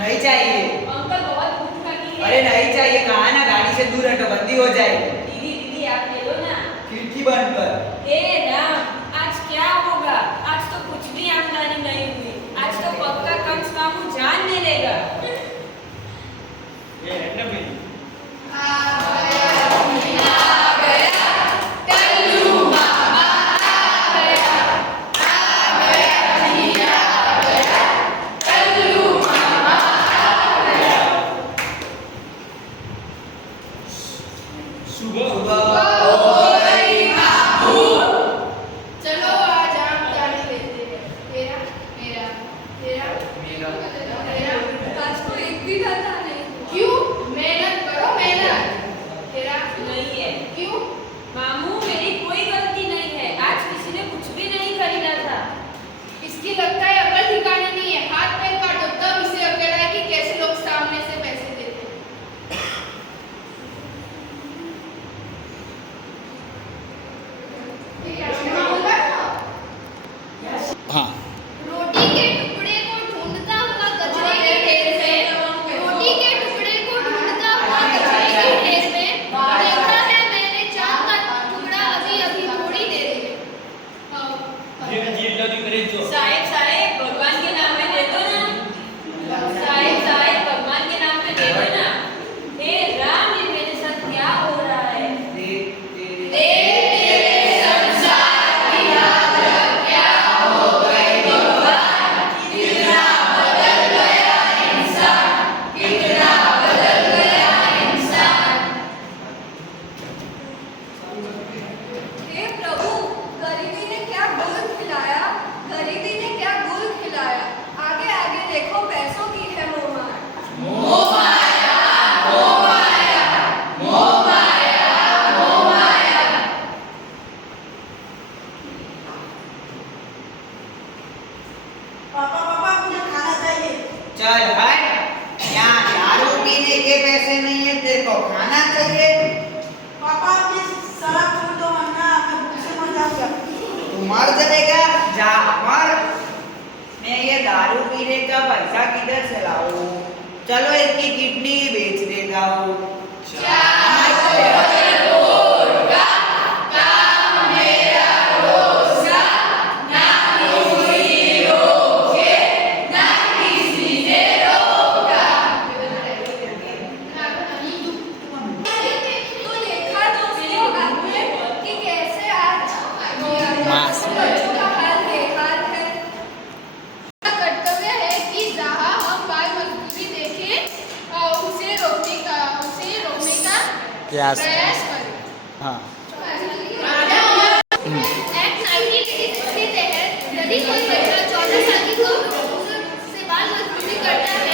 नहीं चाहिए अंकल बहुत भूख लगी है। अरे नहीं चाहिए, कहा ना गाड़ी से दूर हटो, बंदी हो जाएगी। दीदी दीदी आप ले लो ना। खिड़की बंद कर। हे राम, आज क्या होगा? आज तो कुछ भी आमदनी नहीं हुई। आज तो पक्का कंस मामू जान ले लेगा। ये है ना मेरी। हाँ रोटी के टुकड़े को ढूंढता हुआ कचरे के ढेर में, रोटी के टुकड़े को ढूंढता हुआ कचरे के ढेर में देखा है मैंने चांद का टुकड़ा अभी अभी थोड़ी देर में। साहेब साहेब भगवान के नाम पे दे दो ना। साहेब साहेब भगवान के नाम पे दे दो ना। हे राम, ये मेरे साथ क्या हो रहा है? हे प्रभु, गरीबी ने क्या गुल खिलाया, गरीबी ने क्या गुल खिलाया। आगे आगे देखो पैसों की है मोहमाया। पापा पापा मुझे खाना चाहिए। चल हट, यहाँ दारू पीने के पैसे नहीं है, तेरे को खाना चाहिए। पापा प्लीज शराब छोड़ दो वरना मैं भूख से मर जाऊंगा। तू मर जाएगा, जा मर। मैं ये दारू पीने का पैसा किधर से लाऊं? चलो इसकी किडनी बेच देता हूँ। तो देखा दोस्तों आपने कि कैसे आज मास। बच्चों का हाल बेहाल है। कर्तव्य है कि जहाँ हम बाल मजदूरी देखें उसे रोकने का प्रयास प्रयास करें। हाँ एक्ट 1986 के तहत यदि कोई बच्चा 14 साल की उम्र से बाल मजदूरी करता है